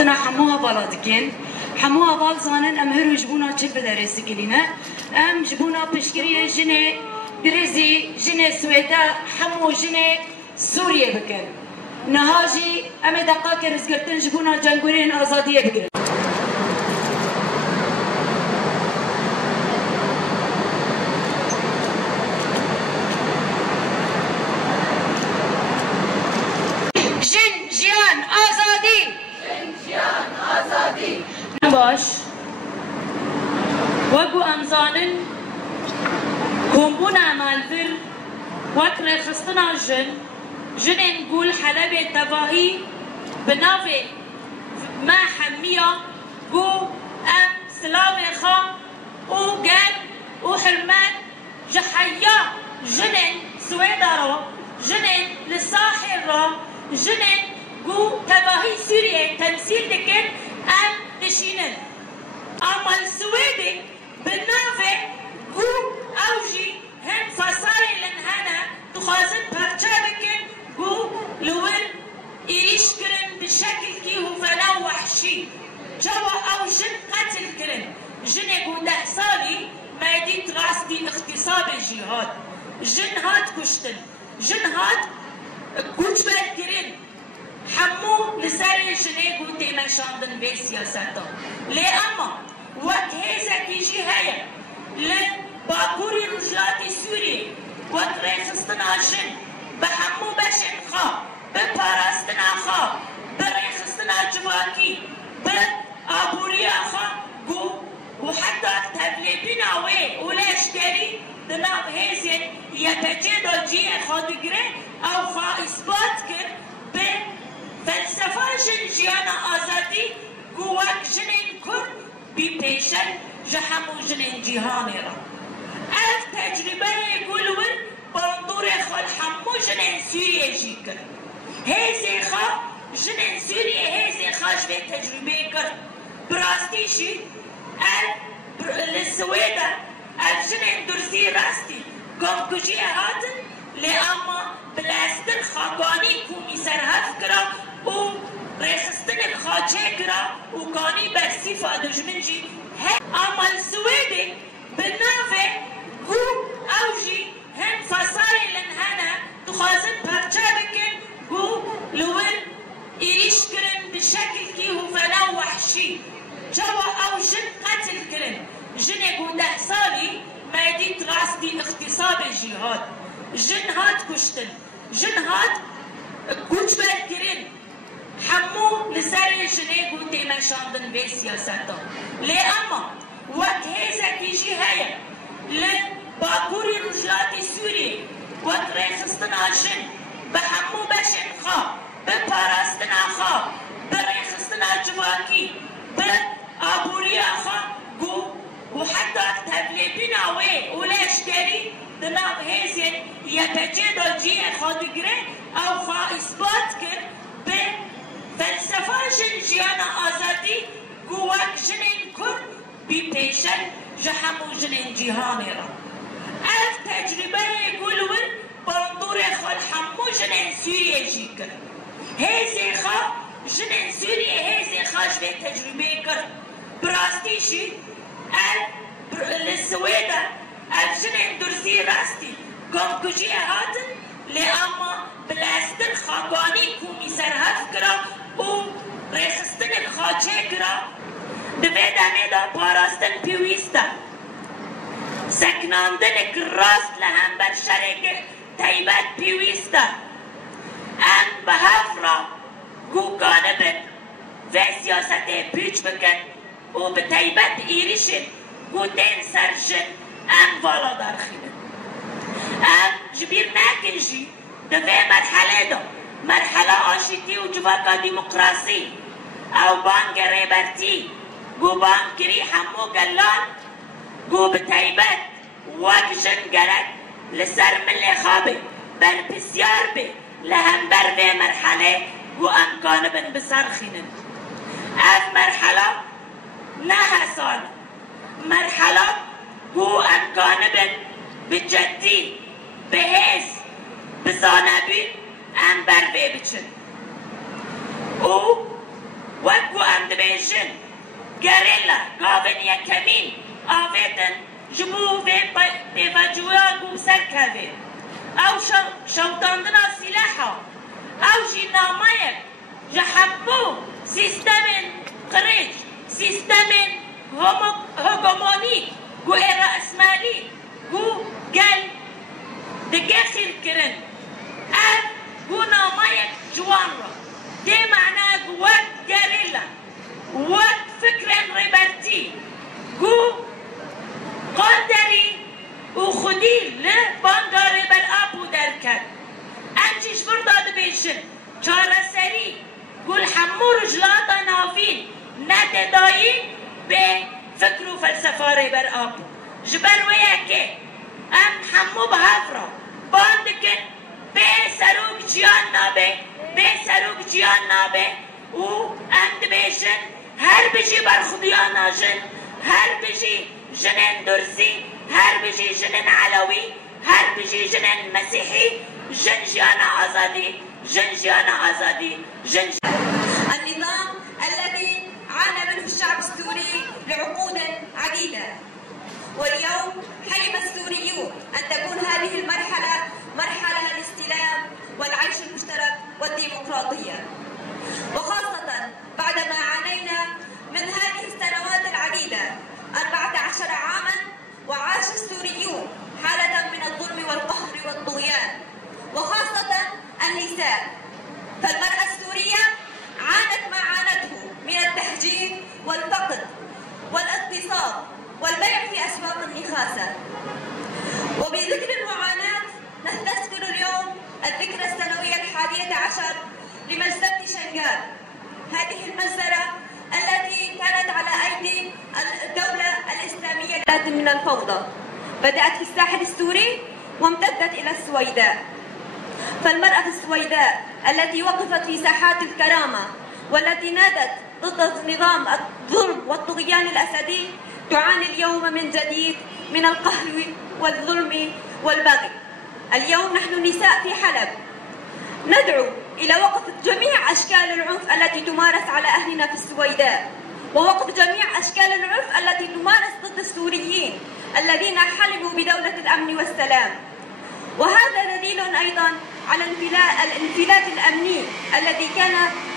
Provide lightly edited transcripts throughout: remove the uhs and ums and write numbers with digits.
أنا حموها بلادكين حموها بالزانن أم هرو جبونا چل بدرس كلينا أم جبونا بشكرية جنة برزي جنة سويدا حمو جنة سوريا بكن نهاجي أم دقاق رزقرتن جبونا جنگورين آزادية بكن باش وقو أمزانن كومبونا مالفر وكر خستنا جن نقول حلبة تفاهي بنافي ما حمية قو أم سلامي خا وقال وحرمان جحيا جنن سويدارو جنن للساحل را جنن قو تفاهي سوريا تمثيل دكن أم نشينن أما السويدي بالنافع قو أوجي هن فصائل هنا تخازن برشابكن قو لون إيش كرن بشكل كي هو فلا وحشي جوا أو جن قتل كرن جن يقول ده صالي ما يديت راستي اغتصاب الجهاد جن هات كشتن جن هات كوشبات كرن حمو لساري جنيه قوتي ما شاندن بي سياساتا لأما وقت هيزا تيجي هيا لباكوري رجلاتي سوري وقت ريخستنا جن بحمو بشن خا بباراستنا خا بريخستنا جواكي بأبوريا خا قو وحتى تبليبنا وي ولاش داري دناب هيزن يبجد الجيه خادقري أو خا إثبات كر فلسفه جيانا آزادی قوات جنین کرد بی پیشن جحمو جنین جیهانی را اف تجربه گلور باندور خال حمو جنین سوریه جی کرد هیزی خواه جنین سوریه هیزی خواهش به تجربه کرد براستی شید لسویده اف جنین درزی راستی گم کجیه هاتن لأما بلاستر خاقانی کومی سرهف کرا و ريخستن الخاچه کرا و کانی برسی فادجمن جی اما السويدي بالنافع قو اوجي هن فصائل هنا تخازن برشابكن قو لون إيش كرن بشكل كي هو فلا وحشي جوا او جن قتل كرن جن يقول ده صالي ما يديت راستي اغتصاب الجهاد جن هات كشتن جن هات كوشبات كرن حمو لساري جنيه قوتي ما شاندن بي سياساتا لأما وقت هيزا تيجي هيا لباكوري رجلاتي سوري وقت ريخستنا جن بحمو بشن خا بباراستنا خا بريخستنا جواكي بأبوريا خا قو وحتى تبليبنا وي ولاش داري دناب هيزن يبجد الجيه خادقري أو خا إثبات كر فلسفه جيانا آزادی قوات جنین کرد بی پیشن جحمو جنین جیهانی را اف تجربه گلور باندور خال حمو جنین سوریه جی کرد هیزی خواه جنین سوریه هیزی خواهش به تجربه کرد براستی شید لسویده اف جنین درزی راستی گم کجیه هاتن لأما بلاستر خاقانی کومی سرهف کرا و ريخستن الخاچه کرا دوی دانه دا پاراستن پیویستا سکناندن کراست لهم بر شرک تیبت پیویستا ام بهف را گوگانه بن و سیاست پیچ بکن و به تیبت ایریشن گو دین سرشن ام والا درخینن ام جبیر نکنجی دوی مرحله دا مرحله آشتی و جواکا ديمقراسي او بانك ريبرتي قو بانكري حمو قلان قو بتايبت واكشن قرد لسر من خابي بر بسيار بي لهم بر في مرحله قو امكان بن بسرخينن اف مرحله نها سال مرحله قو امكان بن بجدي بهز بزانبي ام بر بي بچن او وكو ام دبيجن غاريلا قابن يكمين آفيتن جبو في بجواغو سركبه او شوطاندنا سلاحا او جي نامايك جحبو سيستم قريج سيستم هوغومونيك جو رأسمالي جو قال دقاخر كرن اف جو نامايك جوانرا دي معناه جوات جاريلا وات فكرا ريبرتي جو قدري وخديل لبانجاري بالابو دركت انجيش برضا دبيشن چارة سري قول حمور جلاتا نافين نتداين بفكر وفلسفة ريبر ابو جبر وياكي ام حمو بهفرا باندكن بسروك جيان نابي و ام دبيشن هر بجي برخديان ناجن هر بجي جنين درزي هر بجي جنين علوي هر بجي جنين مسيحي جنجيانا عزادي النظام الذي عانى منه الشعب السوري لعقود عديدة، واليوم حلم السوريون أن تكون هذه المرحلة مرحلة الاستلام والعيش المشترك والديمقراطية، وخاصة بعدما عانينا من هذه السنوات العديدة 14 عاما وعاش السوريون حالة من الظلم والقهر والطغيان، وخاصة النساء. فالمرأة السورية عانت ما عانته من التهجير والفقد والاغتصاب والبيع في أسواق النخاسة. وبذكر المعاناة نستذكر اليوم الذكرى السنوية 11 لمجزرة شنغال، هذه المجزرة التي كانت على أيدي الدولة الإسلامية من الفوضى، بدأت في الساحل السوري وامتدت إلى السويداء. فالمرأة السويداء التي وقفت في ساحات الكرامة والتي نادت ضد نظام الظلم والطغيان الأسدي تعاني اليوم من جديد من القهر والظلم والبغي. اليوم نحن نساء في حلب ندعو إلى وقف جميع أشكال العنف التي تمارس على أهلنا في السويداء، ووقف جميع أشكال العنف التي تمارس ضد السوريين الذين حلموا بدولة الأمن والسلام. وهذا دليل أيضا على الانفلات الأمني الذي كان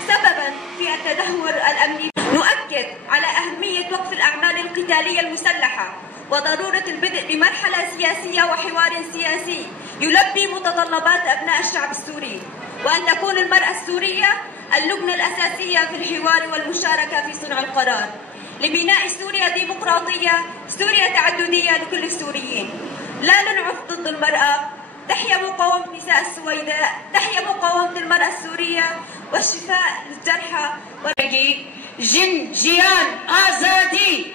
سببا في التدهور الأمني. نؤكد على أهمية وقف الأعمال القتالية المسلحة وضرورة البدء بمرحلة سياسية وحوار سياسي يلبي متطلبات أبناء الشعب السوري، وأن تكون المرأة السورية اللبنة الأساسية في الحوار والمشاركة في صنع القرار لبناء سوريا ديمقراطية، سوريا تعددية لكل السوريين. لا ننعف ضد المرأة. تحيا مقاومة نساء السويداء، تحيا مقاومة المرأة السورية والشفاء للجرحى. جنجيان آزادي،